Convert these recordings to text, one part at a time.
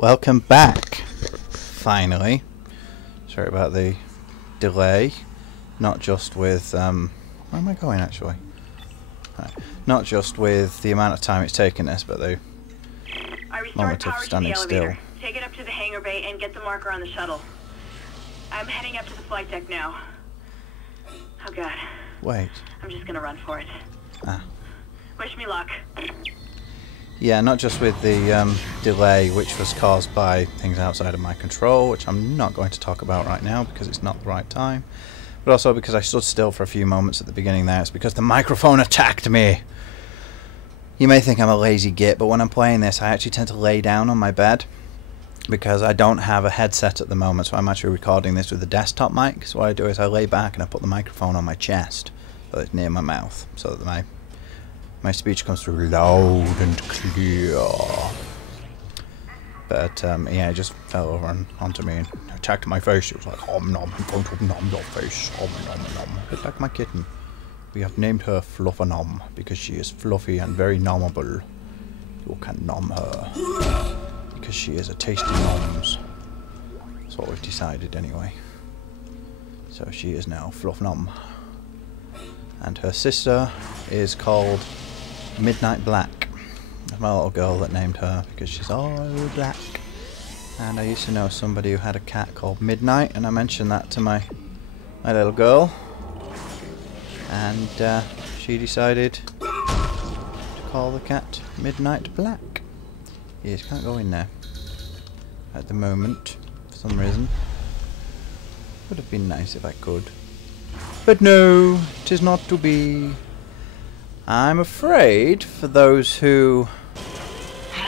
Welcome back, finally. Sorry about the delay, not just with, where am I going actually? Right. Not just with the amount of time it's taken us, but the moment of standing still. Take it up to the hangar bay and get the marker on the shuttle. I'm heading up to the flight deck now. Oh god. Wait. I'm just gonna run for it. Ah. Wish me luck. Yeah, not just with the delay, which was caused by things outside of my control, which I'm not going to talk about right now because it's not the right time, but also because I stood still for a few moments at the beginning there. It's because the microphone attacked me. You may think I'm a lazy git, but when I'm playing this, I actually tend to lay down on my bed because I don't have a headset at the moment, so I'm actually recording this with a desktop mic. So what I do is I lay back and I put the microphone on my chest, so it's near my mouth, so that my speech comes through loud and clear. But yeah, it just fell over and onto me and attacked my face. It was like, om nom, I'm going to nom your face, om nom nom. A bit like my kitten. We have named her Fluffanom because she is fluffy and very nommable. You can nom her because she is a tasty noms. That's what we've decided anyway. So she is now Fluff Nom. And her sister is called Midnight Black. That's my little girl that named her because she's all black. And I used to know somebody who had a cat called Midnight, and I mentioned that to my little girl, and she decided to call the cat Midnight Black. Yes, can't go in there at the moment for some reason. Would have been nice if I could, but no, 'tis not to be. I'm afraid, for those who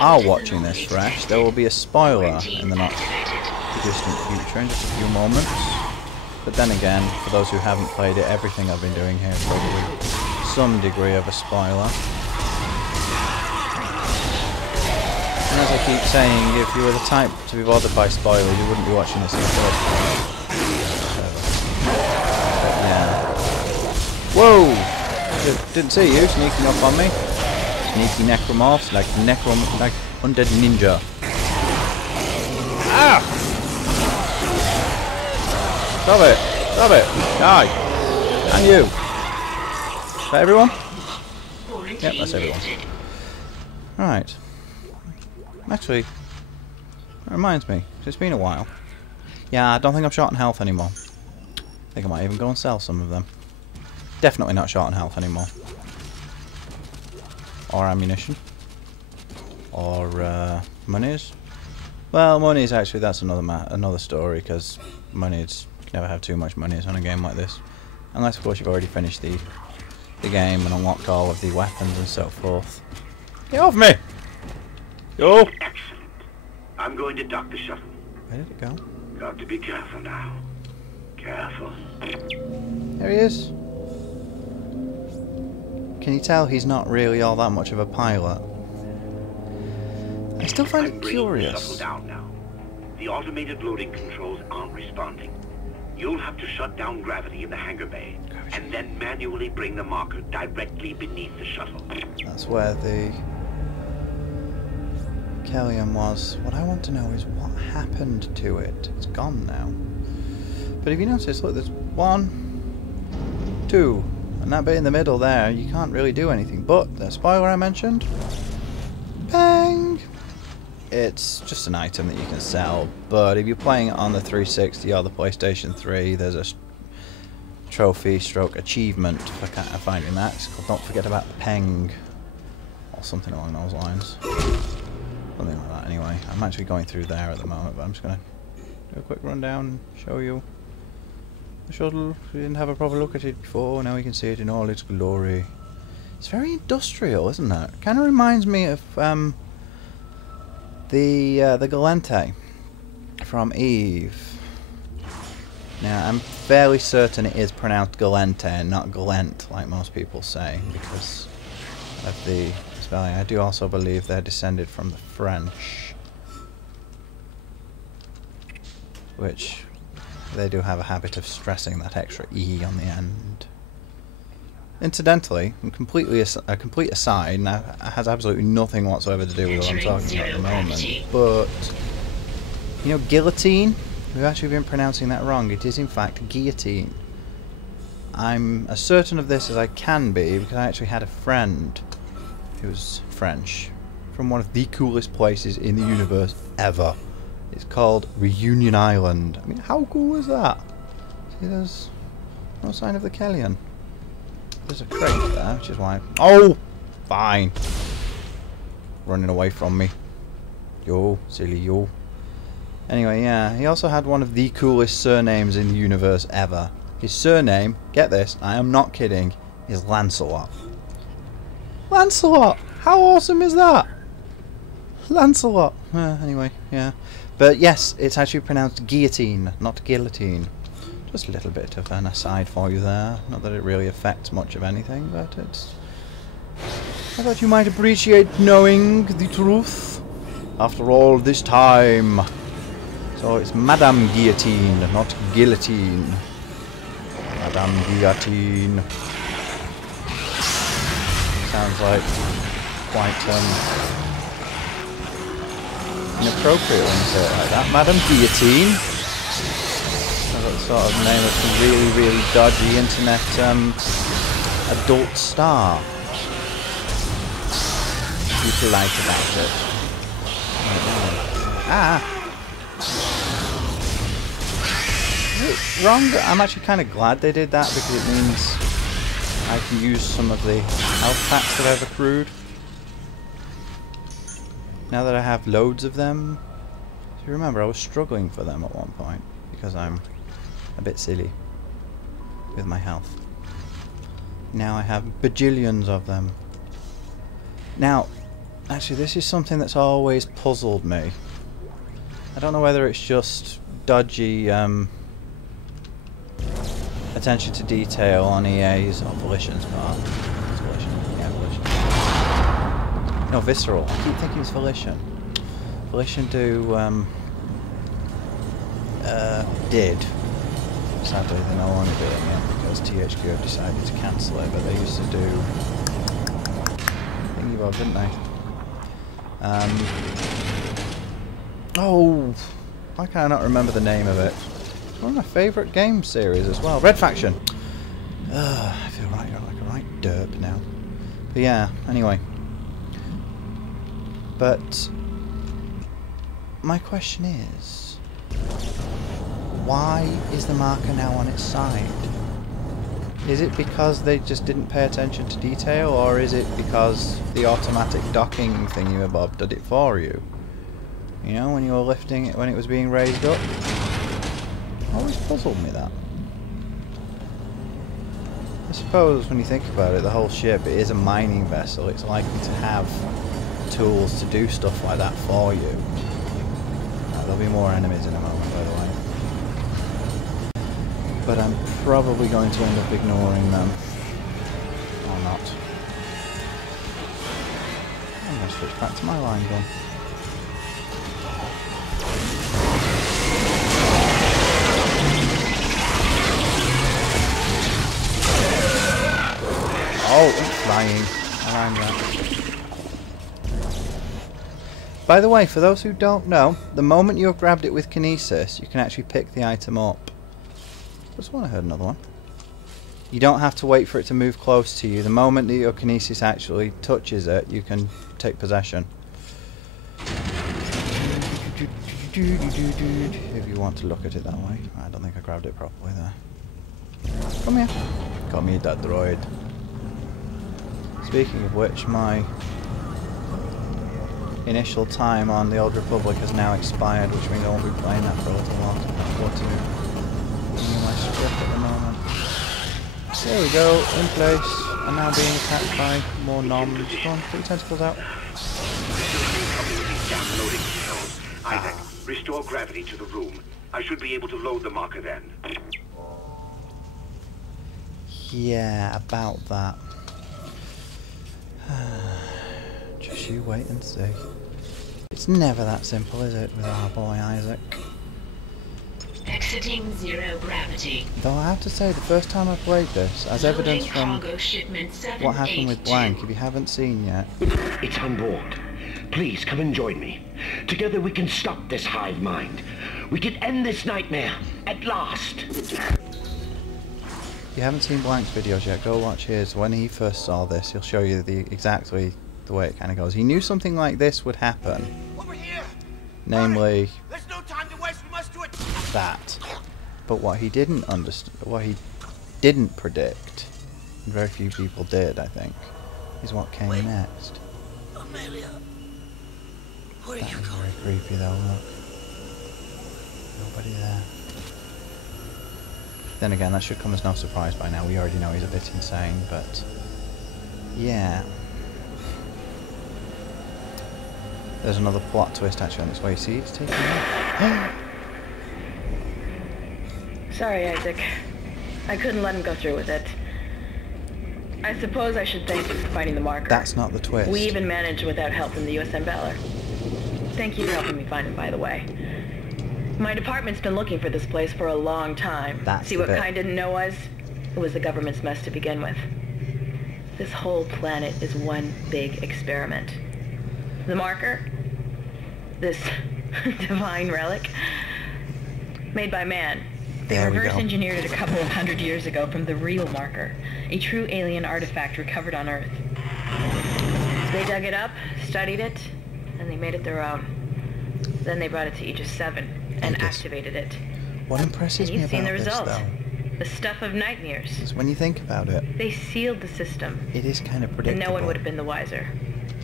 are watching this fresh, there will be a spoiler in the not distant future, in just a few moments. But then again, for those who haven't played it, everything I've been doing here is probably some degree of a spoiler. And as I keep saying, if you were the type to be bothered by spoilers, you wouldn't be watching this in the first place. Yeah. Whoa! Didn't see you sneaking up on me. Sneaky necromorphs like undead ninja. Ah! Stop it! Stop it! Die! And you! Is that everyone? Yep, that's everyone. Right. Actually, that reminds me. It's been a while. Yeah, I don't think I'm short on health anymore. I think I might even go and sell some of them. Definitely not short on health anymore. Or ammunition. Or monies. Well, monies actually, that's another story, because monies, you can never have too much monies on a game like this. Unless of course you've already finished the game and unlocked all of the weapons and so forth. Get off me! Go! Excellent. I'm going to dock the shuttle. Where did it go? Got to be careful now. Careful. There he is. Can you tell he's not really all that much of a pilot? I still find it curious. The shuttle down now. The automated loading controls aren't responding. You'll have to shut down gravity in the hangar bay, and then manually bring the marker directly beneath the shuttle. That's where the Kellium was. What I want to know is what happened to it. It's gone now. But if you notice, look, there's 1, 2. And that bit in the middle there, you can't really do anything. But the spoiler I mentioned, Peng! It's just an item that you can sell. But if you're playing it on the 360 or the PlayStation 3, there's a trophy stroke achievement for finding that. It's called Don't Forget About the Peng. Or something along those lines. Something like that anyway. I'm actually going through there at the moment, but I'm just going to do a quick rundown and show you the shuttle. We didn't have a proper look at it before, now we can see it in all its glory. It's very industrial, isn't it? Kind of reminds me of the Galente from Eve. Now, I'm fairly certain it is pronounced Galente and not Galent, like most people say, because of the spelling. I do also believe they're descended from the French, which they do have a habit of stressing that extra E on the end. Incidentally, and a complete aside, now it has absolutely nothing whatsoever to do with what I'm talking about at the moment, but You know, guillotine? We've actually been pronouncing that wrong. It is in fact guillotine. I'm as certain of this as I can be because I actually had a friend who was French from one of the coolest places in the universe ever. It's called Reunion Island. I mean, how cool is that? See, there's no sign of the Kellyan. There's a crate there, which is why... Oh! Fine. Running away from me. Yo, silly yo. Anyway, yeah, he also had one of the coolest surnames in the universe ever. His surname, get this, I am not kidding, is Lancelot. Lancelot! How awesome is that? Lancelot. Anyway, yeah. But yes, it's actually pronounced guillotine, not guillotine. Just a little bit of an aside for you there. Not that it really affects much of anything, but it's... I thought you might appreciate knowing the truth after all this time. So it's Madame Guillotine, not Guillotine. Madame Guillotine. Sounds like quite inappropriate when you say it like that. Madame Guillotine. That's sort of name of some really, really dodgy internet adult star. Be polite about it. Ah! Is it wrong? I'm actually kind of glad they did that because it means I can use some of the health packs that I've accrued. Now that I have loads of them. So you remember, I was struggling for them at one point because I'm a bit silly with my health. Now I have bajillions of them. Now, actually this is something that's always puzzled me. I don't know whether it's just dodgy attention to detail on EA's or Volition's part. It's Volition. Yeah, Volition. No, Visceral. I keep thinking it's Volition. Volition did. Sadly, they're no longer doing it because THQ have decided to cancel it, but they used to do thingy bob, didn't they? Oh, why can I not remember the name of it? One of my favourite game series as well. Red Faction. I feel like a right derp now. But yeah, anyway. But my question is, why is the marker now on its side? Is it because they just didn't pay attention to detail, or is it because the automatic docking thingy-mabob did it for you? You know, when you were lifting it when it was being raised up? Always puzzled me that. I suppose when you think about it, the whole ship, it is a mining vessel. It's likely to have tools to do stuff like that for you. There'll be more enemies in a moment, by the way. But I'm probably going to end up ignoring them. Or not. I'm going to switch back to my line gun. Oh, it's flying. I like that. By the way, for those who don't know, the moment you've grabbed it with kinesis, you can actually pick the item up. Just when I heard another one. You don't have to wait for it to move close to you. The moment that your kinesis actually touches it, you can take possession. If you want to look at it that way. I don't think I grabbed it properly there. Come here. Come here, that droid. Speaking of which, my initial time on the Old Republic has now expired, which means I won't be playing that for a little while. What to do? My script at the moment. There we go, in place. I'm now being attacked by more noms. Go on, put your tentacles out. Isaac, restore gravity to the room. I should be able to load the marker then. Yeah, about that. Just you wait and see. It's never that simple, is it, with our boy Isaac? Exiting zero gravity. Though I have to say, the first time I played this, as evidence from what happened with Blank, if you haven't seen yet. It's on board. Please come and join me. Together we can stop this hive mind. We can end this nightmare at last. If you haven't seen Blank's videos yet, go watch his. When he first saw this, he'll show you exactly the way it kind of goes. He knew something like this would happen. Over here. Namely, There's no time to waste. We must do it. that. But what he didn't understand, what he didn't predict, and very few people did, I think, is what came next. Amelia. Where are That you was going? very creepy though, look. Nobody there. Then again, that should come as no surprise by now. We already know he's a bit insane, but yeah. There's another plot twist actually on this way. See, it's taking off. Sorry, Isaac. I couldn't let him go through with it. I suppose I should thank you for finding the marker. That's not the twist. We even managed without help from the USM Valor. Thank you for helping me find him, by the way. My department's been looking for this place for a long time. That's See the what bit. Peng didn't know was? It was the government's mess to begin with. This whole planet is one big experiment. The marker? This divine relic? Made by man. They There we reverse go. engineered it a couple of 100 years ago from the real marker, a true alien artifact recovered on Earth. They dug it up, studied it, and they made it their own. Then they brought it to Aegis 7 and Aegis. activated it. What impresses And me you've seen about the this results. though, The stuff of nightmares. is when you think about it, They sealed the system, it is kind of and predictable. no one would have been the wiser.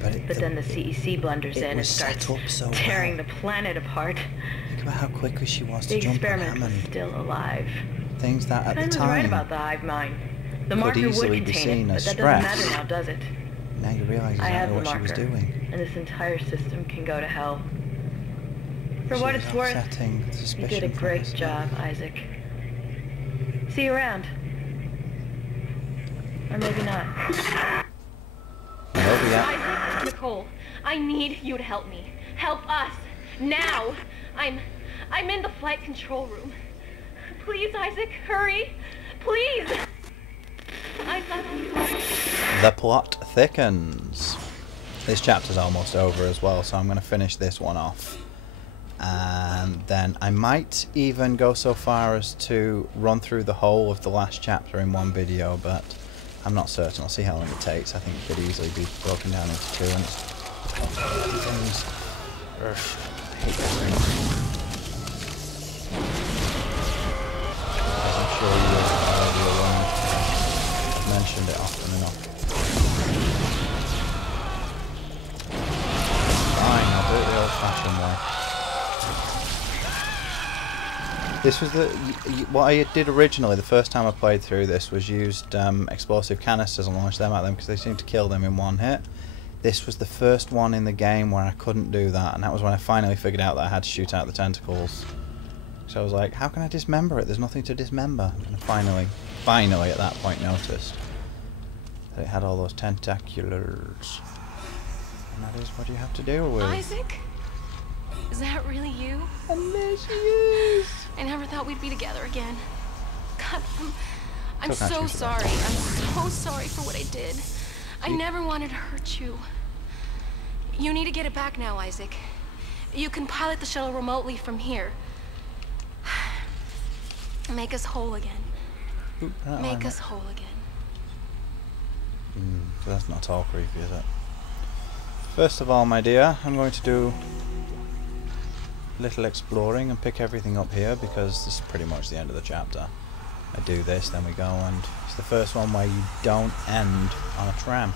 But, But then the CEC blunders it in and was set starts up so tearing well. the planet apart. Think about how quickly she was The to jump on experiment was Hammond. still alive. Things that at Peng the was right time, about the hive mind. The could marker would easily be contain seen it, but as that stress. doesn't matter now, does it? now you realise I have exactly the what she was marker, doing. and this entire system can go to hell. For She what was it's worth, offsetting you suspicion did a from great us. job, Isaac. See you around. Or maybe not. Over yet. Isaac, Nicole, I need you to help me. Help us. Now. I'm in the flight control room. Please, Isaac, hurry. Please. I'm sorry. The plot thickens. This chapter's almost over as well, so I'm going to finish this one off. And then I might even go so far as to run through the whole of the last chapter in one video, but I'm not certain. I'll see how long it takes. I think it could easily be broken down into two. And things. Ugh, I hate that ring. As I'm sure you are already aware. I've mentioned it often enough. Fine, I'll do it the old-fashioned way. This was what I did originally. The first time I played through this was used explosive canisters and launched them at them because they seemed to kill them in one hit. This was the first one in the game where I couldn't do that, and that was when I finally figured out that I had to shoot out the tentacles. So I was like, how can I dismember it? There's nothing to dismember. And I finally at that point noticed that it had all those tentaculars. And that is what you have to deal with. Isaac? Is that really you? And there she is! I never thought we'd be together again. God, I'm Don't so actually sorry. I'm so sorry for what I did. I never wanted to hurt you. You need to get it back now, Isaac. You can pilot the shuttle remotely from here. Make us whole again. Oop, that Make line. us whole again. So that's not all creepy, is it? First of all, my dear, I'm going to do a little exploring and pick everything up here because this is pretty much the end of the chapter. I do this, then we go, and it's the first one where you don't end on a tram.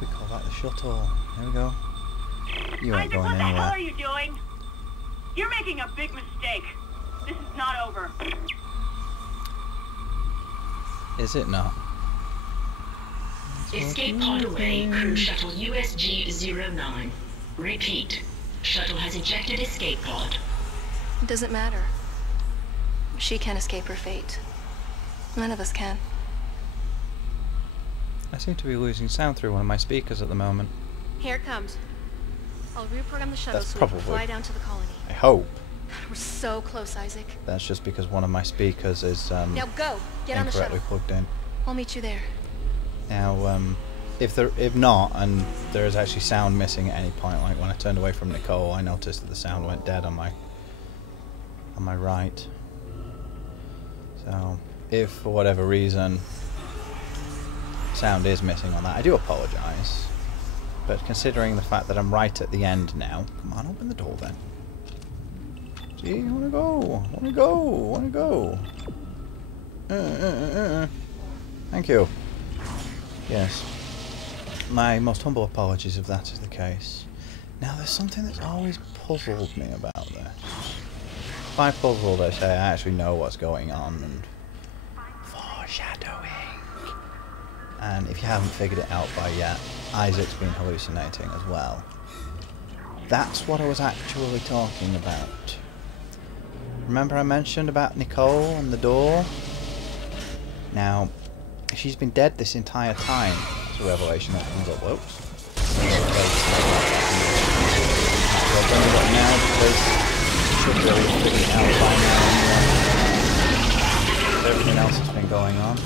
We call that the shuttle. There we go. You ain't Isaac, going what the hell anywhere. are you doing? You're making a big mistake. This is not over. Is it not? Escape pod away, crew shuttle USG-09. Repeat. Shuttle has ejected escape pod. It doesn't matter. She can't escape her fate. None of us can. I seem to be losing sound through one of my speakers at the moment. Here it comes. I'll reprogram the shuttle That's so we can probably- fly down to the colony. I hope. We're so close, Isaac. That's just because one of my speakers is Now go. Get on the incorrectly shuttle. plugged in. I'll meet you there. Now, if not, and there is actually sound missing at any point, like when I turned away from Nicole, I noticed that the sound went dead on my right. So, if for whatever reason sound is missing on that, I do apologise. But considering the fact that I'm right at the end now, come on, open the door then. See, I wanna go, wanna go, wanna go. Thank you. Yes. My most humble apologies if that is the case. Now, there's something that's always puzzled me about this. By puzzled, I say I actually know what's going on, and foreshadowing. And if you haven't figured it out by yet, Isaac's been hallucinating as well. That's what I was actually talking about. Remember I mentioned about Nicole and the door? Now, she's been dead this entire time. It's a revelation that comes up. Whoops. Now, because should really have figured it out by now anyway. Everything else that's been going on.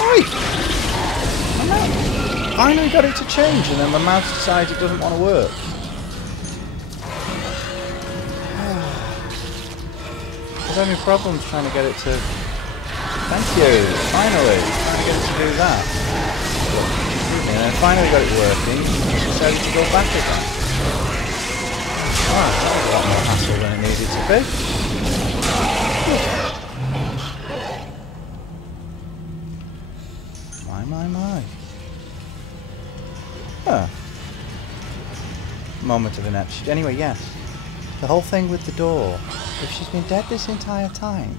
Oi! My mouse! Finally got it to change, and then the mouse decides it doesn't want to work. I was having problems trying to get it to... Thank you! Finally! Trying to get it to do that. And then finally got it working, and it decided to go back again. Ah, that was a lot more hassle than it needed to be. My. Huh. Moment of ineptitude. Anyway, yes. The whole thing with the door. If she's been dead this entire time,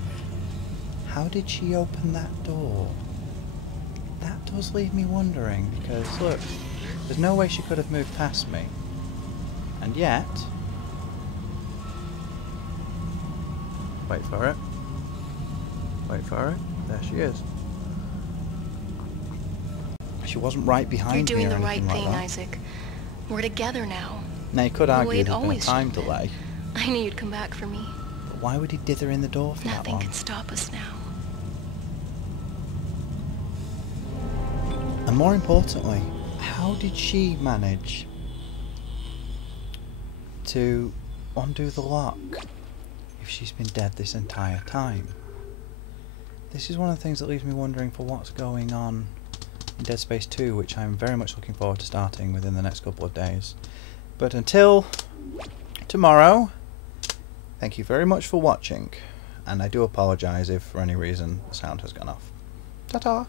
how did she open that door? That does leave me wondering, because look, there's no way she could have moved past me. And yet... Wait for it. Wait for it. There she is. She wasn't right behind me or anything like that. You're doing the right thing, Isaac. We're together now. Now, you could argue there's been a time delay. I knew you'd come back for me. But why would he dither in the door for that long? Nothing can stop us now. And more importantly, how did she manage to undo the lock if she's been dead this entire time? This is one of the things that leaves me wondering for what's going on in Dead Space 2, which I'm very much looking forward to starting within the next couple of days. But until tomorrow, thank you very much for watching, and I do apologise if for any reason the sound has gone off. Ta-ta!